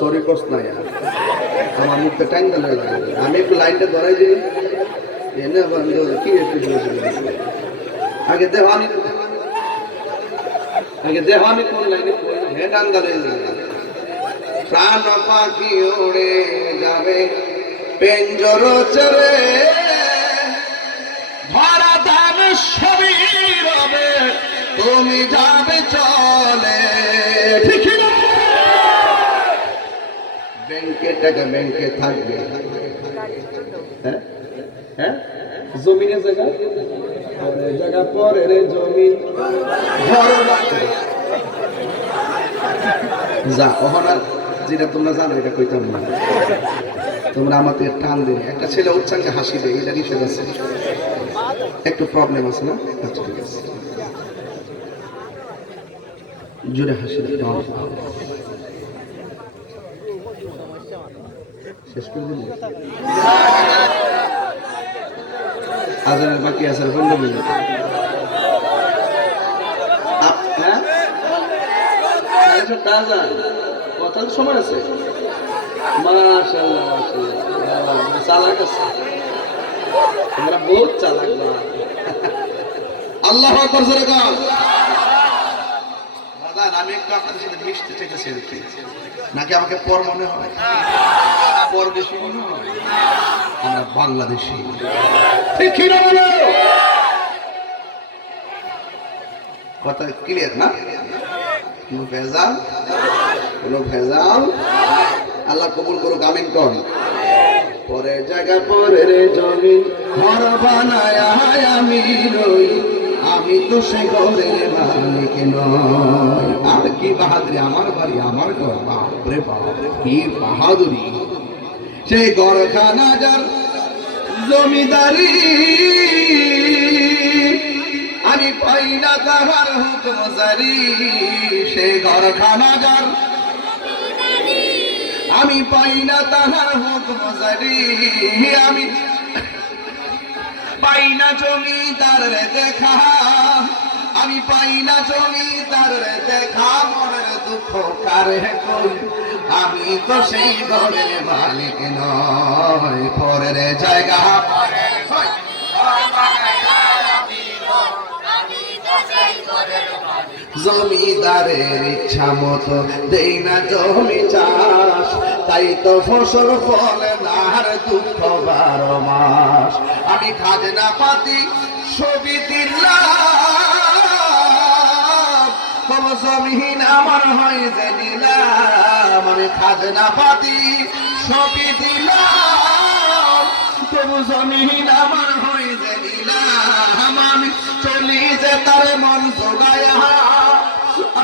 তোরই প্রশ্ন আর। আমার মুখটা টাইম দিলে আমি একটু লাইনটা ধরাই দিই। এনে কি একটু? আগে দেহ আমি আগে দেহ আমি কোন লাইনে হ্যাঁ টান ধরে প্রাণ পাখি তুমি যাবে চলে। ঠিক ব্যাংকে টাকা ব্যাংকে থাকবে। হ্যাঁ? হ্যাঁ? জায়গা? জায়গা জমি। ঘর যা যেটা তোমরা জানো এটা কইতাম না। তোমরা আমাকে টান দিন একটা ছেলে উচ্চাঙ্গে হাসি দেয় এটা নিষেধ আছে। একটু প্রবলেম আছে না? আচ্ছা ঠিক আছে। জোরে হাসি শেষ করে দিন আজানের বাকি আছে আর পনেরো মিনিট। হ্যাঁ? সময় আছে। চালাক বহুত চালাক আল্লাহ আকবার, জোরে আমি একটু আপনাদের সাথে মিশতে চাইতেছি আর। নাকি আমাকে পর মনে হয়? পর বেশি মনে হয়? আমরা বাংলাদেশি। ঠিক কথা ক্লিয়ার না? কোনো ভেজাল? কোনো ভেজাল? আল্লাহ কবুল করুক, আমিন কর পরের জায়গা, পরের জমি। ঘর বানায়, আমি রই আমি তো সে ঘরের মালিক নই আর কি বাহাদুরি, আমার বাড়ি, আমার ঘর, বাপরে বাপ, কি বাহাদুরি। সেই ঘরখানা যার জমিদারি, আমি পাই না তাহার হুকুম সে ঘরখানা যার আমি পাই না তাহার হুকুম আমি পাই না জমিদার রে দেখা। আমি পাই না জমিদার রে দেখা, মনের দুঃখ কারে কই? আমি তো সেই ঘরের মালিক নয় পরের জায়গা জমিদারের ইচ্ছা মতো দেই না জমি চাষ। তাই তো ফসল ফলে না দুঃখ বারো মাস। আমি খাজনা পাতি, ছবি দিলাম। জমিহীন আমার হয় যে নিলাম। আমি খাজনা পাতি, ছবি দিলাম। তবু জমিহীন আমার হয় যে নিলাম। আমি চলি যে তার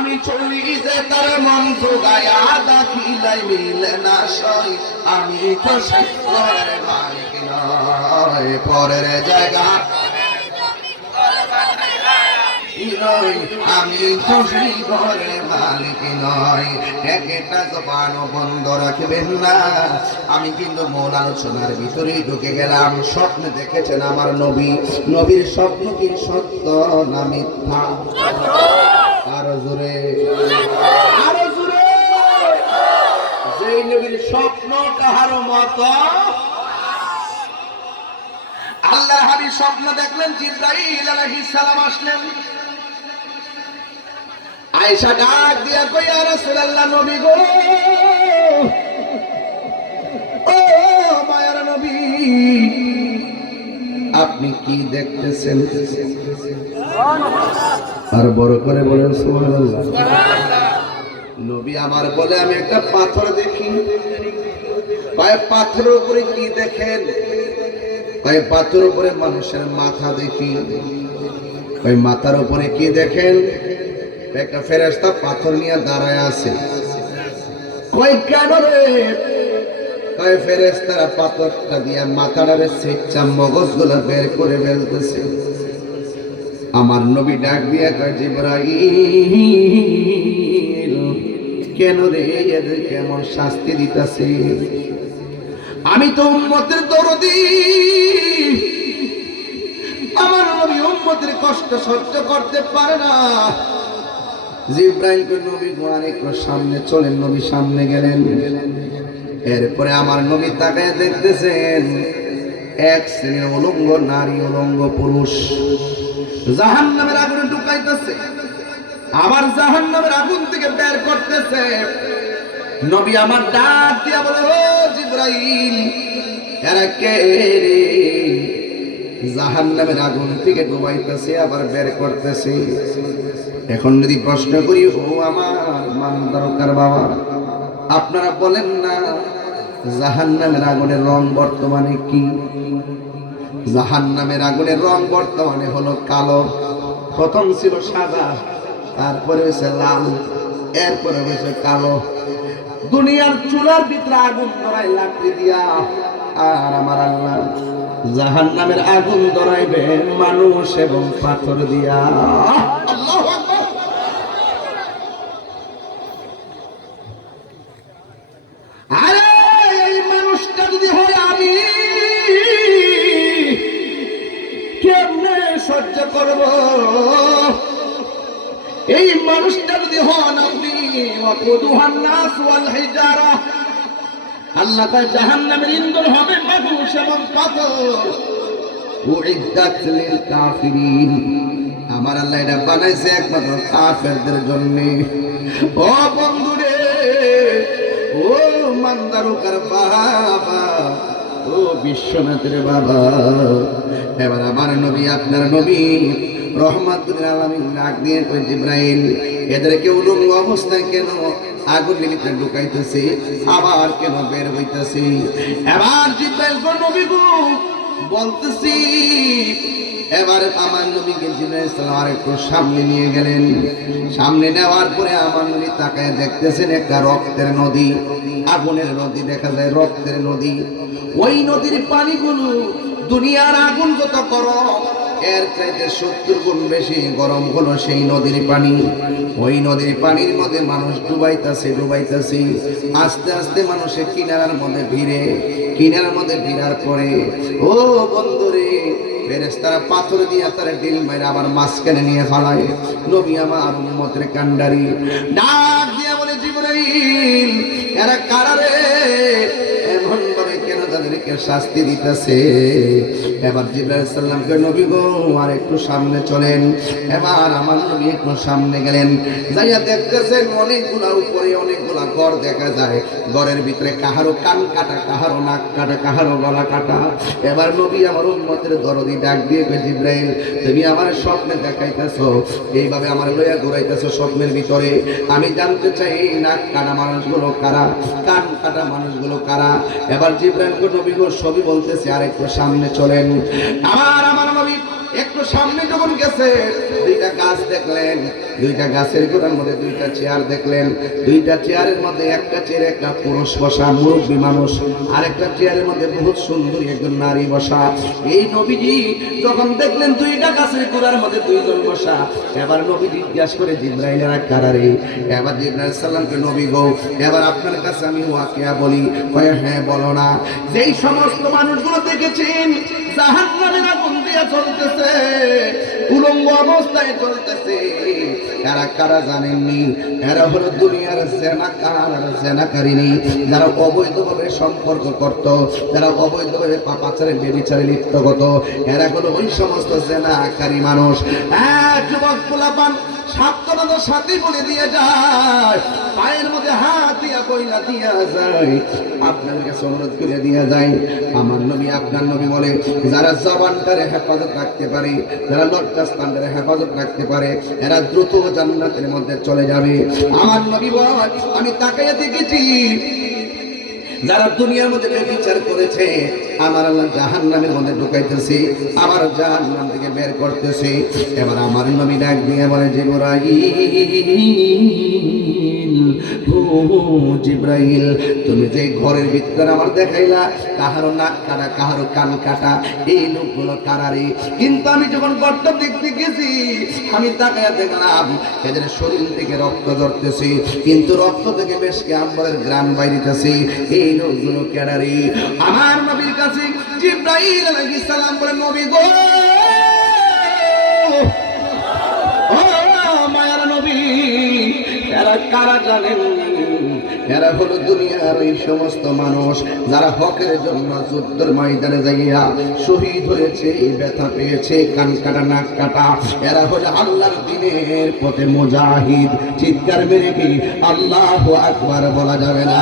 আমি চলি যে তার মন জোগায়া দাখিলাই মিলে না সই। আমি তো সেই মালিক নয় পরের জায়গা আমি মালিক নয় বন্ধ রাখবেন না। আমি কিন্তু মূল আলোচনার ভিতরেই ঢুকে গেলাম। স্বপ্নে দেখেছেন আমার নবী। নবীর স্বপ্ন কি সত্য না মিথ্যা? আরও জোরে। আরও জোরে। যেই নবীর স্বপ্ন কাহার মত। আল্লাহ হাবিব স্বপ্ন দেখলেন, জিব্রাইল আলাইহিস সালাম আসলেন। আয়েশা ডাক দিয়া কই ইয়া রাসূলুল্লাহ, নবী গো। ও মায়ার নবী, আপনি কি দেখতেছেন? আর বড় করে বলেন নবী আমার বলে, আমি একটা পাথর দেখি। কয়, পাথরের উপরে কি দেখেন? কয়, পাথরের উপরে মানুষের মাথা দেখি। ওই মাথার উপরে কি দেখেন? একটা ফেরেস্তা পাথর নিয়ে দাঁড়ায় আছে। কই কেন রে? কয় ফেরেস্তারা পাথরটা দিয়ে মাথাটারে সেচ্চা মগজগুলো বের করে ফেলতেছে। আমার নবী ডাক দিয়ে কয়, জিব্রাইল, কেন রে এদের কেমন শাস্তি দিতেছে? আমি তো উম্মতের দরদি। আমার নবী উম্মতের কষ্ট সহ্য করতে পারে না। জিব্রাইল নবী গোয়ার একটু সামনে চলেন, নবী সামনে গেলেন। এরপরে আমার নবী তাকায় দেখতেছেন, এক শ্রেণির উলঙ্গ নারী, উলঙ্গ পুরুষ। জাহান নামের আগুনে ঢুকাইতেছে। আবার জাহান নামের আগুন থেকে বের করতেছে। নবী আমার ডাক দিয়া বলে, ও জিব্রাইল, এরা কে রে? জাহান নামের আগুন থেকে ডুবাইতেছে, আবার বের করতেছে। এখন যদি প্রশ্ন করি, ও আমার মান দরকার বাবা? আপনারা বলেন না জাহান নামের আগুনের রং বর্তমানে কি? জাহান নামের আগুনের রং বর্তমানে হলো কালো। প্রথম ছিল সাদা, তারপরে হয়েছে লাল, এরপরে হয়েছে কালো। দুনিয়ার চুলার ভিতরে আগুন ধরাই লাকড়ি দিয়া, আর আমার আল্লাহ জাহান নামের আগুন ধরাইবে মানুষ এবং পাথর দিয়া। আল্লাহু মানুষটা যদি হন আপনি আল্লাহ কয় জাহান্নামের ইন্ধন হবে মানুষ এবং আমার আল্লাহ এটা বানাইছে একমাত্র কাফেরদের জন্য। ও বন্ধুরে, ও মান্দারুকার বাবা ও বিশ্বনাথের বাবা। এবার আমার নবী, আপনার নবী রহমাতুল আলমিন ডাক দিয়ে এদের এদেরকে উলঙ্গ অবস্থায় কেন আগুন মিলিতে ঢুকাইতেছে? আবার কেন বের হইতেছে? এবার জিব্রাইল নবী বলতেছি এবার আমার নবীকে জিব্রাইল সালাম একটু সামনে নিয়ে গেলেন। সামনে নেওয়ার পরে আমার নবী তাকায় দেখতেছেন একটা রক্তের নদী, আগুনের নদী দেখা যায়, রক্তের নদী। ওই নদীর পানিগুলো দুনিয়ার আগুন যত করো এর চাইতে সত্তর গুণ বেশি গরম হলো সেই নদীর পানি। ওই নদীর পানির মধ্যে মানুষ ডুবাইতেছে ডুবাইতেছে। আস্তে আস্তে মানুষের কিনারার মধ্যে ভিড়ে, কিনারার মধ্যে ভিড়ার পরে, ও বন্ধুরে ফেরেস্তারা পাথর দিয়ে তার ডিল মাইরা আবার মাঝখানে নিয়ে ফালায়। নবী আমার উম্মতের কান্ডারি ডাক দিয়া বলে জীবনে এরা কারারে তাদেরকে শাস্তি দিতেছে। এবার জিব্রাইল সাল্লামকে নবী গো, আর একটু সামনে চলেন। এবার আমার নবী একটু সামনে গেলেন। যাইয়া দেখতেছেন অনেকগুলা উপরে অনেকগুলা ঘর দেখা যায়। ঘরের ভিতরে কাহারো কান কাটা, কাহারো নাক কাটা, কাহারো গলা কাটা। এবার নবী আমার উন্মতের দরদি ডাক দিয়ে কই জিব্রাইল, তুমি আমার স্বপ্নে দেখাইতেছো, এইভাবে আমার লইয়া ঘুরাইতেছো স্বপ্নের ভিতরে। আমি জানতে চাই নাক কাটা মানুষগুলো কারা, কান কাটা মানুষগুলো কারা? এবার জিব্রাইল কো নবী সবই বলতেছে আর একটু সামনে চলেন। আমার আমার নবী সামনে যখন গেছে, দুইটা গাছ দেখলেন, দুইটা গাছের গোড়ার মধ্যে দুইটা চেয়ার দেখলেন, দুইটা চেয়ারের মধ্যে একটা চেয়ারে একটা পুরুষ বসা, মুরব্বী মানুষ আর একটা চেয়ারের মধ্যে বহুত সুন্দরী একজন নারী বসা। এই নবীজি যখন দেখলেন দুইটা গাছের গোড়ার মধ্যে দুইজন বসা, এবার নবী জিজ্ঞাসা করে, জিব্রাইলের কারারে এবার জিব্রাইল সাল্লামকে নবী গো, এবার আপনার কাছে আমি ওয়াকিয়া বলি। কয়ে হ্যাঁ বলো না। যেই সমস্ত মানুষগুলো দেখেছেন, জাহান্নামের আগুন চলতেছে, উলঙ্গ অবস্থায় চলতেছে। এরা কারা জানেননি? এরা হলো দুনিয়ার সেনাকার সেনাকারিনী যারা অবৈধভাবে সম্পর্ক করত, যারা অবৈধভাবে পাপাচারে বেবিচারে লিপ্ত হতো এরা হলো ওই সমস্ত সেনাকারী মানুষ। হ্যাঁ যুবক, পোলাপান সাপ্তনাথ সাথী বলে দিয়ে যায়। পায়ের মধ্যে হাত দিয়া বইলা দিয়া যায়। আপনার কাছে অনুরোধ করে দিয়া যায়, আমার নবী, আপনার নবী বলে, যারা জবানটারে হেফাজত রাখতে পারে, যারা লজ্জাস্থানটারে হেফাজত রাখতে পারে, এরা দ্রুত জান্নাতের মধ্যে চলে যাবে। আমার নবী বলে আমি তাকাইয়া দেখেছি, যারা দুনিয়ার মধ্যে বিচার করেছে আমার আল্লাহ জাহান নামের মধ্যে ঢুকাইতেছি আমার জাহান নাম থেকে বের করতেছি। এবার আমার নবী ডাক দিয়ে বলে যে ও জিব্রাইল, তুমি যে ঘরের ভিতরে আমার দেখাইলা, কাহারো নাক কাটা, কাহারো কান কাটা, এই লোকগুলো কারারে কিন্তু আমি যখন গর্ত দেখতে গেছি, আমি দেখলাম, এদের শরীর থেকে রক্ত ধরতেছে কিন্তু রক্ত থেকে বেশ আম্বরের গ্রাম বাইরিতেছে। এই লোকগুলো আমার নবীর কাছে জিব্রাইল আলাইহিস সালাম বলে, নবী গো এরা হলো দুনিয়ার ওই সমস্ত মানুষ যারা হকের জন্য যুদ্ধের ময়দানে যাইয়া শহীদ হয়েছে ব্যথা পেয়েছে, কান কাটা, নাক কাটা। এরা হলো আল্লাহর দিনের পথে মুজাহিদ। চিৎকার মেরে কি? আল্লাহ আকবার বলা যাবে না।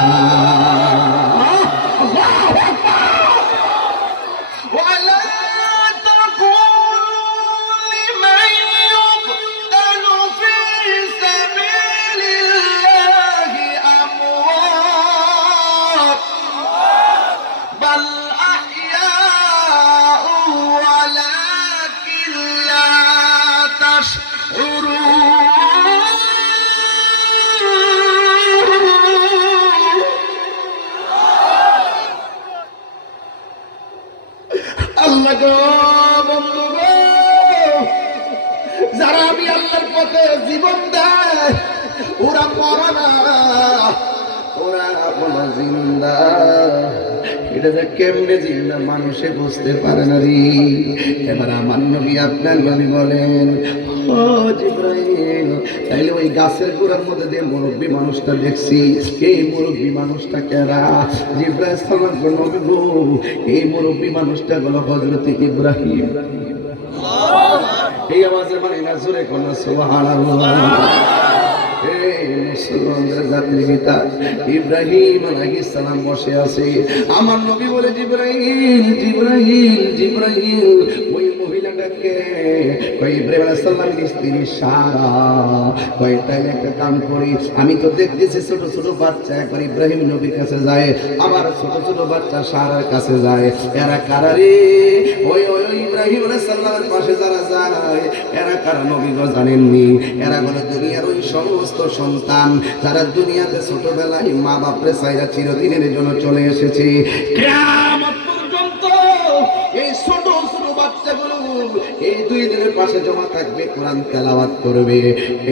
ওরা মরা না, ওরা মানুষে বুঝতে পারে না রে। এবার আমার নবী আপনার নবী বলেন তাইলে ওই গাছের গোড়ার মধ্যে দিয়ে মুরব্বী মানুষটা দেখছি। এই মুরব্বী মানুষটা কেরা? জিব্রাইল গো, এই মুরব্বী মানুষটা হলো হযরত ইব্রাহিম। এই আওয়াজে মানে না জোরে কোন সুবহানাল্লাহ। ইব্রাহিম আলাইহিস বসে আছে। আমার নবী বলে জিব্রাহিম জিব্রাহিম জিব্রাহিম ওই মহিলাটাকে কই ইব্রাহিম আলাইহিস স্ত্রী সারা। কই তাই একটা কাম করি, আমি তো দেখতেছি ছোট ছোট বাচ্চা, একবার ইব্রাহিম নবীর কাছে যায় আবার ছোট ছোট বাচ্চা সারার কাছে যায়। এরা কারারে ওই ওই ওই ইব্রাহিম আলাইহিস পাশে যারা যায়, এরা কারা নবী গো জানেননি? এরা হলো দুনিয়ার ওই সমস্ত সন্তান, যারা দুনিয়াতে ছোটবেলায় মা বাপরে সাইরা চিরদিনের জন্য চলে এসেছে। পাশে জমা থাকবে, কোরআন তেলাওয়াত করবে।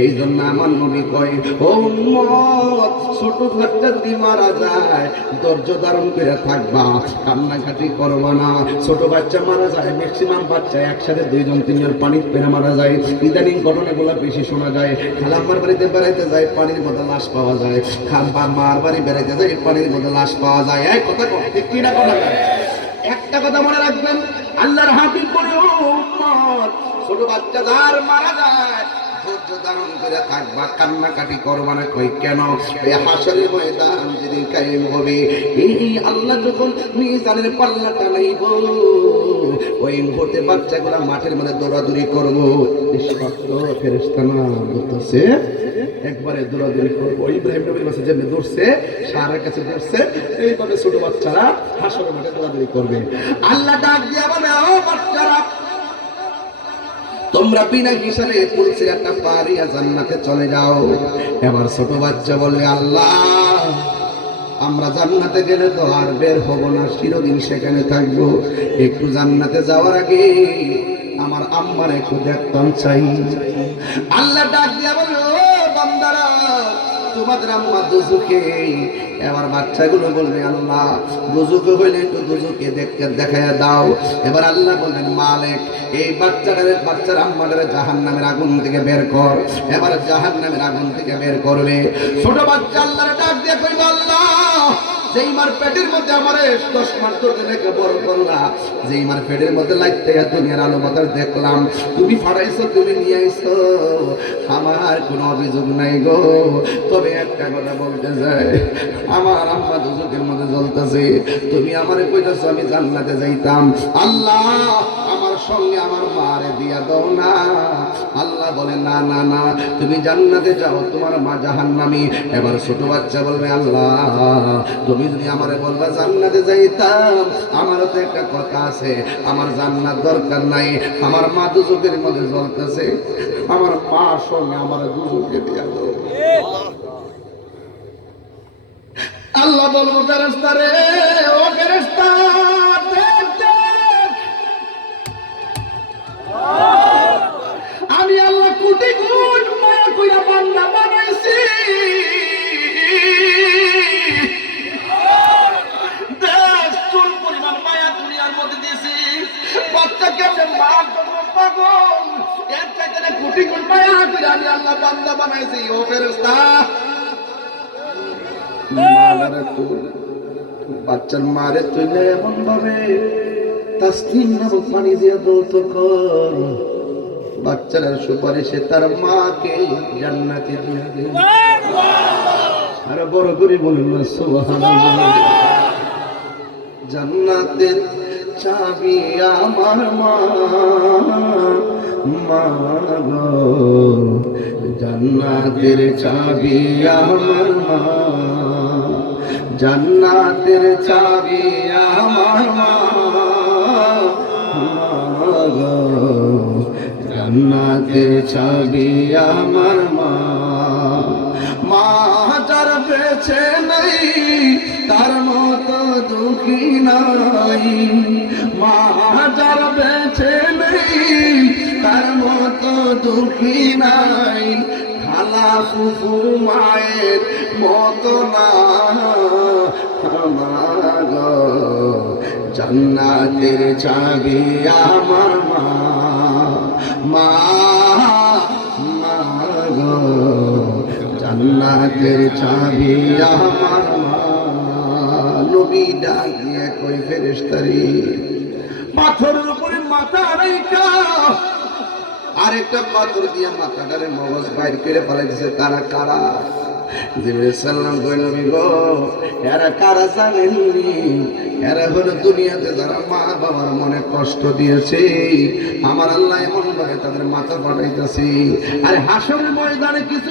এই জন্য আমার নবী কয়, ও উম্মত, ছোট যদি মারা যায়, ধৈর্য ধারণ করে থাকবা, কান্নাকাটি করবা না। ছোট বাচ্চা মারা যায় ম্যাক্সিমাম বাচ্চা একসাথে দুইজন, তিনজন পানি পেরে মারা যায়। ইদানিং ঘটনাগুলো বেশি শোনা যায়। খালাম্মার বাড়িতে বেড়াইতে যায়, পানির মধ্যে লাশ পাওয়া যায়। খাম্পা মার বাড়ি বেড়াইতে যায়, পানির মধ্যে লাশ পাওয়া যায়। এই কথা কথা একটা কথা মনে রাখবেন, আল্লাহর হাবিব বলে ছোট বাচ্চা যার মারা যায়। ধৈর্য ধারণ করে কান্নাকাটি না কেন? এই যেদিন কায়েম হবে আল্লাহ যখন মাঠের দৌড়াদৌড়ি একবারে দৌড়াদৌড়ি করব। ইব্রাহিম নবীর কাছে যেমনি দৌড়ছে সারের কাছে দৌড়ছে, এইভাবে ছোট বাচ্চারা হাসরের মাঠে দৌড়াদৌড়ি করবে। আল্লাহ ডাক দিয়া বলে, ও বাচ্চারা তোমরা বিনা হিসাবে পুলসিরাটা পারিয়া জান্নাতে চলে যাও। এবার ছোট বাচ্চা বলে, আল্লাহ, আমরা জান্নাতে গেলে তো আর বের হব না, চিরদিন সেখানে থাকব। একটু জান্নাতে যাওয়ার আগে আমার আম্মার একটু দেখতাম চাই। আল্লাহ ডাক দিয়া বলে বান্দারা, তোমাদের আম্মা দুজুকে এবার বাচ্চাগুলো বলবে, আল্লাহ, দুজুকে হইলে একটু দুজুকে দেখতে দেখায় দাও। এবার আল্লাহ বলবেন, মালিক, এই বাচ্চাটারে, বাচ্চার আম্মাটারে জাহান নামের আগুন থেকে বের কর। এবার জাহান নামের আগুন থেকে বের করবে ছোট বাচ্চা ডাক দিয়ে আল্লাহ পেটের মধ্যে দশ রেখে বড় করলা পেটের মধ্যে লাইতে দুনিয়ার আলো বাতাস দেখলাম, তুমি ফাড়াইছো, তুমি নিয়ে আইছো, আমার কোনো অভিযোগ নাই গো। তবে একটা কথা বলতে আমার আম্মা দুজকের মধ্যে জ্বলতেছে, তুমি আমারে কইতেছো আমি জান্নাতে যাইতাম। আল্লাহ সঙ্গে আমার মারে দিয়া দাও না। আল্লাহ বলে, না না না, তুমি জান্নাতে যাও, তোমার মা জাহান্নামী। এবার ছোট বাচ্চা বলবে, আল্লাহ, তুমি যদি আমারে বলবা জান্নাতে যাইতাম, আমারও তো একটা কথা আছে, আমার জান্নাত দরকার নাই, আমার মা দুজকের মধ্যে জ্বলতেছে, আমার মা সঙ্গে আমার দুজকে দিয়া দাও। আল্লাহ বলব ফেরেস্তা রে, ও ফেরেস্তা পাগল এর চাইতে না কোটি গুণ মায়া করে আমি আল্লাহ বান্দা বানাইছি, ও তুল বাচ্চার মারে তুলে এমন ভাবে তাসলিম নামক পানি দিয়ে দৌত কর। বাচ্চারা সুপারিশে তার মাকে জান্নাতে দিয়ে আরে বড় করে বলুন জান্নাতের চাবি আমার মা। মা গো জান্নাতের চাবি আমার মা। জান্নাতের চাবি আমার মা। জান্নাতের চাবি আমার মা। মা যার বেছে নেই, তার মতো দুঃখী নাই। মা যার বেছে মতো দুঃখী নাই। খালা ফুফু মায়ের মতো না। জান্নাতের চাবি আমার মা। মা জান্নাতের চাবি আমার নবী ডাক দিয়ে কই ফেরেশতারি, পাথরের উপরে মাথা আরেকটা পাথর দিয়ে মাথাটারে মগজ বাইর করে ফেলাইছে তারা কারা মনে আমার আল্লাহ এমন ভাবে তাদের মাথা পাঠাইতেছি। আর হাসরের ময়দানে কিছু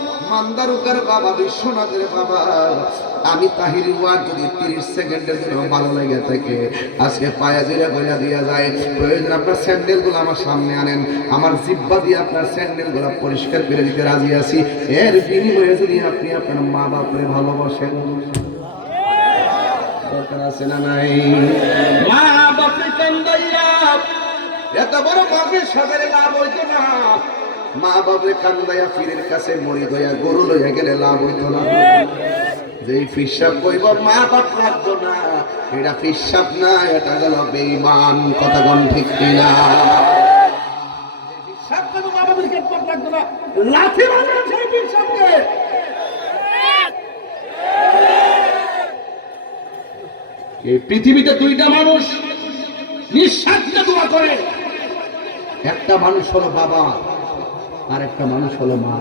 মান্দারুকার বাবা, বিশ্বনাথের বাবা। আমি তাহির ওয়ার যদি তিরিশ সেকেন্ডের জন্য ভালো লেগে থাকে, আজকে পায়া জুড়ে বইয়া দিয়া যায়। প্রয়োজন আপনার স্যান্ডেলগুলো আমার সামনে আনেন। আমার জিব্বা দিয়ে আপনার স্যান্ডেলগুলো পরিষ্কার করে দিতে রাজি আছি। এর বিনিময়ে যদি আপনি আপনার মা বাপরে ভালোবাসেন, দরকার আছে না নাই? মা বাপে কান্দাইয়া এত বড় মাফির সাগরে লাভ হইতো না। মা বাপরে কান্দাইয়া ফিরের কাছে মরি দয়া গরু লইয়া গেলে লাভ হইতো না। যে ফিসাব কইব মা বাপ লাগতো না এটা ফিসাব না এটা গেল বেঈমান কথা গণ ঠিক কিনা? সেই এই পৃথিবীতে দুইটা মানুষ নিঃস্বার্থে দোয়া করে। একটা মানুষ হলো বাবা আর একটা মানুষ হলো মা।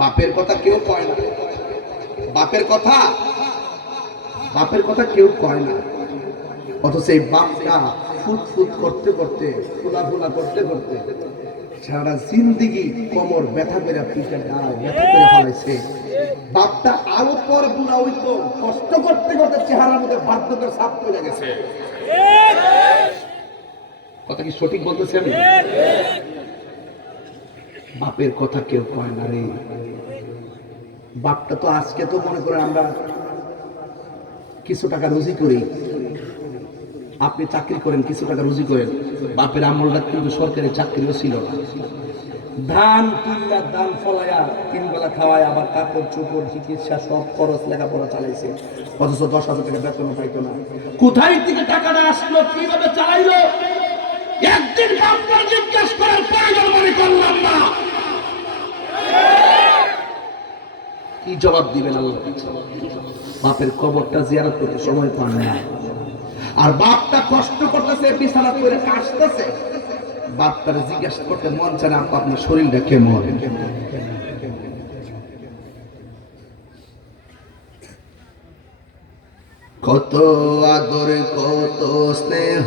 বাপের কথা কেউ কয় না। বাপের কথা? বাপের কথা কেউ কয় না। অথচ এই বাপটা ফুট ফুট করতে করতে, ফুলা ফুলা করতে করতে সারা জিন্দিগি কোমর ব্যথা করে পিঠে দাঁড়ায় ব্যথা করে ফেলাইছে বাপটা আরও পর বুড়া হইতো, কষ্ট করতে করতে চেহারার মধ্যে বার্ধক্যের সাপ পড়ে গেছে। কথা কি সঠিক বলতেছি আমি? বাপের কথা কেউ কয় না রে। বাপটা তো আজকে তো মনে করেন আমরা কিছু টাকা রুজি করি। আপনি চাকরি করেন, কিছু টাকা রুজি করেন। বাপের আমলটা কিন্তু সরকারি চাকরিও ছিল না। ধান তুল্লা ধান ফলায়া, তিন বেলা খাওয়ায়, আবার কাপড়, চোপড়, চিকিৎসা, সব খরচ লেখাপড়া চালাইছে। অথচ দশ হাজার টাকা বেতন পাইতো না। কোথায় থেকে টাকাটা আসলো, কীভাবে চালাইলো? একদিন বাপটা জিজ্ঞেস করার প্রয়োজন মনে করলাম না। কি জবাব দিবেন আল্লাহ বাপের কবরটা জিয়ারত করতে সময় পান না। আর বাপটা কষ্ট করতেছে বিছানা করে কাশতেছে। বাপটারে জিজ্ঞাসা করতে মন চায় না আপা, আপনার শরীরটা কেমন? কত আদর কত স্নেহ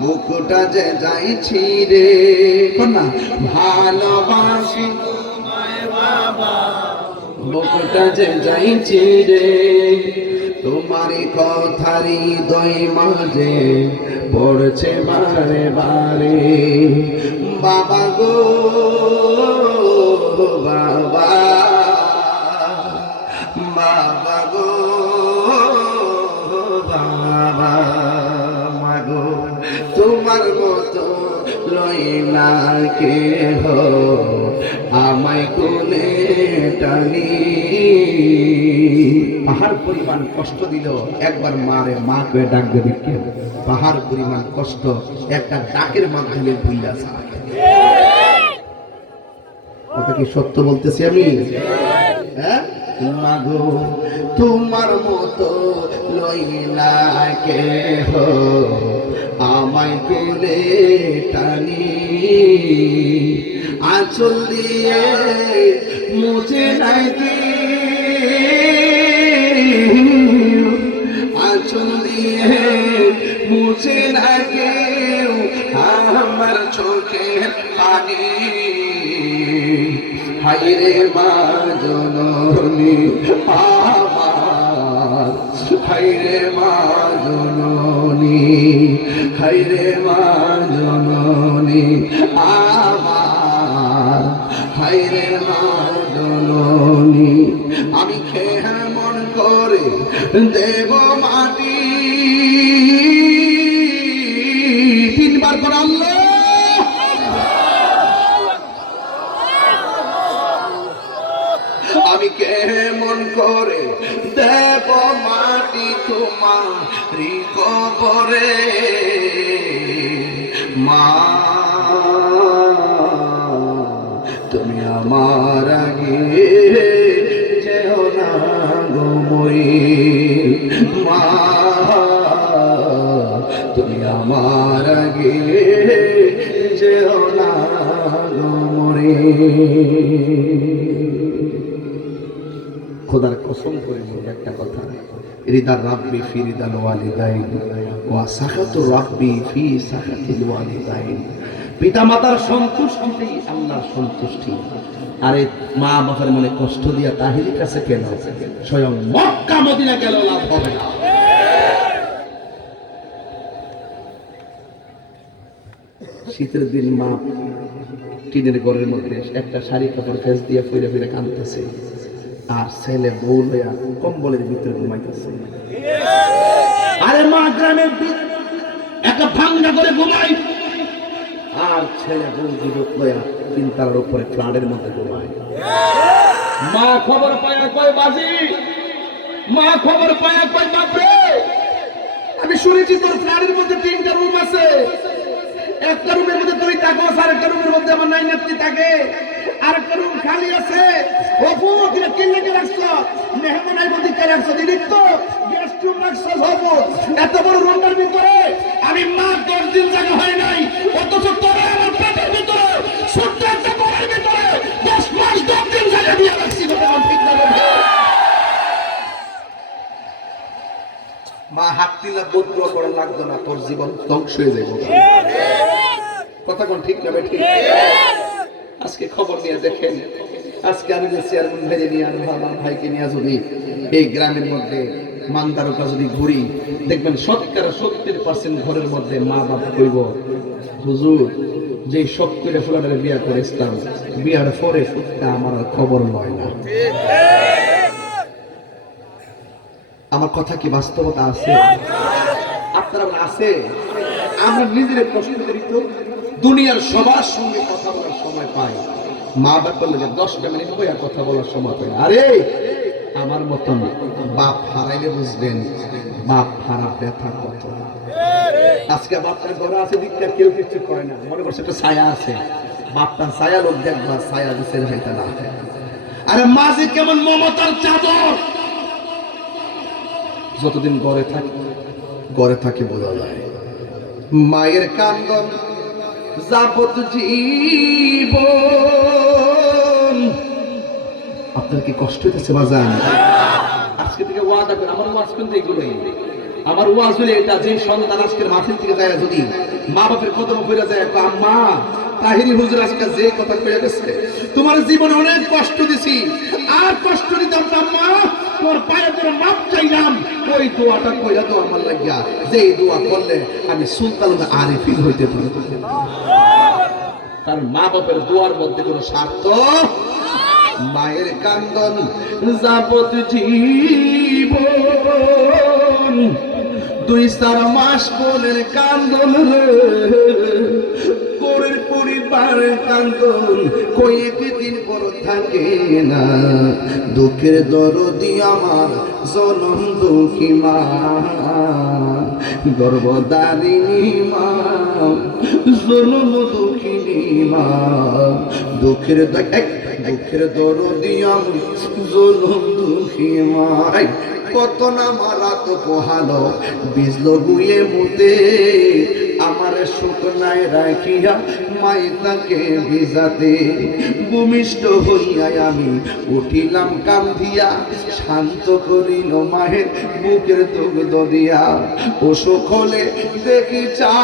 বুকটা যে যাইছি রে। না? ভালোবাসি বুকটা যে যাইছি রে। তোমারই কথারি দই মাঝে পড়ছে বারে বারে। বাবা গো বাবা। বাবা গো বাবা। তোমার মতো লই কে হো আমায় কোলে টানি? পাহাড় পরিমাণ কষ্ট দিল, একবার মারে মা করে ডাক দেবে কে পাহাড় পরিমাণ কষ্ট, একটা ডাকের মাধ্যমে যায় কথা কি সত্য বলতেছি আমি? হ্যাঁ? মাগো, তোমার মতো লইলা কে হো আমায় কোলে টানি, আঁচল দিয়ে মুছে নাই আঁচল দিয়ে মুছে না কেউ আমার চোখের পানি। হাইরে মা আমার হাইরে মা জননী, হাইরে মা জননী, আমার হাইরে মা জননী, আমি খেয়ে মন করে দেব মাটি তোমারি কবরে মা, তুমি আমার আগে যেও না গোমরি মা, তুমি আমার আগে যেও না গোমরি কসম করে একটা কথা। রিদার রাব্বি ফি রিদাল ওয়ালিদাইন ওয়া সাখাতু রাব্বি ফি সাখাতিল ওয়ালিদাইন। পিতা মাতার সন্তুষ্টিতেই আল্লাহর সন্তুষ্টি। আরে মা বাবার মনে কষ্ট দিয়া তাহিরি কাছে কেন? স্বয়ং মক্কা, মদিনা গেল, লাভ হবে না। শীতের দিন মা টিনের ঘরের মধ্যে একটা শাড়ি কাপড় ফেস দিয়ে ফিরে ফিরে কাঁদতেছে। আর ছেলে বউ লইয়া কম্বলের ভিতরে ঘুমাইতেছে। আরে মা গ্রামের একটা ভাঙ্গা করে ঘুমাই। আর ছেলে বউ যুবক লইয়া চিন্তার উপরে ফ্লাডের মধ্যে ঘুমায়। মা খবর পায়া কয় বাজি? মা খবর পায়া কয় বাপরে? আমি শুনেছি তোর ফ্ল্যাটের মধ্যে তিনটা রুম আছে। একটা রুমের মধ্যে তুই থাকো আর একটা রুমের মধ্যে আমার নাই নাতি থাকে। আর একটা রুম খালি আছে। অপু কিনা রাখছো? মেহমান আই বদি কে রাখছো দিদি তো। গেস্ট রুম রাখছো অপু এত বড় রুমটার ভিতরে আমি মা দশ দিন জায়গা হয় নাই। অথচ তোরা আমার পেটের ভিতরে ছোট্ট একটা ঘরের ভিতরে দশ মাস দশ দিন জায়গা দিয়ে রাখছি কথা ঠিক না মা হাত দিলা বদ্র করা লাগতো না তোর জীবন ধ্বংস হয়ে যাবে কথা কোন ঠিক না ঠিক? আজকে খবর নিয়ে দেখেন, আজকে আমি যে চেয়ারম্যান ভাই নিয়ে আর আমার ভাইকে নিয়ে যদি এই গ্রামের মধ্যে মান্দারকা যদি ঘুরি, দেখবেন শতকরা সত্তর পার্সেন্ট ঘরের মধ্যে মা বাবা কইব হুজুর যে সত্তরে ফুলাটারে বিয়া করে ইসলাম বিয়ার পরে সুতটা আমার খবর লয় না। আমার কথা কি বাস্তবতা আছে? আপনারা আছে? আমরা নিজের প্রশ্ন করি তো। দুনিয়ার সবার সঙ্গে কথা বলার সময় পাই। মা বাপ বললে যে, দশটা মিনিট বইয়া কথা বলার সময় পাই আরে, আমার মতন বাপ হারাইলে বুঝবেন, বাপ হারা ব্যথা কত। আজকে বাপটার ঘরে আছে দিকটা কেউ কিছু করে না। মনে করছে একটা ছায়া আছে। বাপটার ছায়া লোক দেখবা, ছায়া দিছে হইতে না। আরে মাঝে কেমন মমতার চাদর! যতদিন গড়ে থাকে গড়ে থাকে বোঝা যায়। মায়ের কান্দন যাবত জীবন। আপনার কি কষ্ট হইতেছে বাজান? আজকে থেকে ওয়াদা করে, আমার ওয়াজ কিন্তু এগুলোই। আমার ওয়াজ হলে এটা, যে সন্তান আজকের মাথির থেকে যায়, যদি মা বাপের কদম ফিরে যায় আম্মা, তাহিরি হুজুর আজকে যে কথা কয়ে গেছে, তোমার জীবনে অনেক কষ্ট দিছি। আর কষ্ট দিতাম না, আম্মা তোর পায়ে তোর মাপ চাইলাম, ওই দোয়াটা কইরা তো আমার লাগিয়া যেই দোয়া করলে আমি সুলতান আরিফিন হইতে পারি কারণ মা বাপের দোয়ার মধ্যে কোনো স্বার্থ? মায়ের কান্দন যাবত জীবন। দুই চার মাস বোনের কান্দন রে। পরের পরিবার কান্দন কয়েকদিন পর থাকে না। দুঃখের দরদি আমার, জনম দুঃখী মা। গর্ভদারিণী মা, জনম দুঃখিনী মা। দুঃখের দুঃখের দরদি আমি জনম দুঃখী মা। কত না মারা তো পোহালো বিজলো গুয়ে মুতে, আমার শুকনায় রাখিয়া মাই তাকে ভিজাতে। ভূমিষ্ঠ হইয়া আমি উঠিলাম কান্ধিয়া, শান্ত করিল মায়ের বুকের দুগ্ধ দিয়া। অসুখ হলে দেখি চা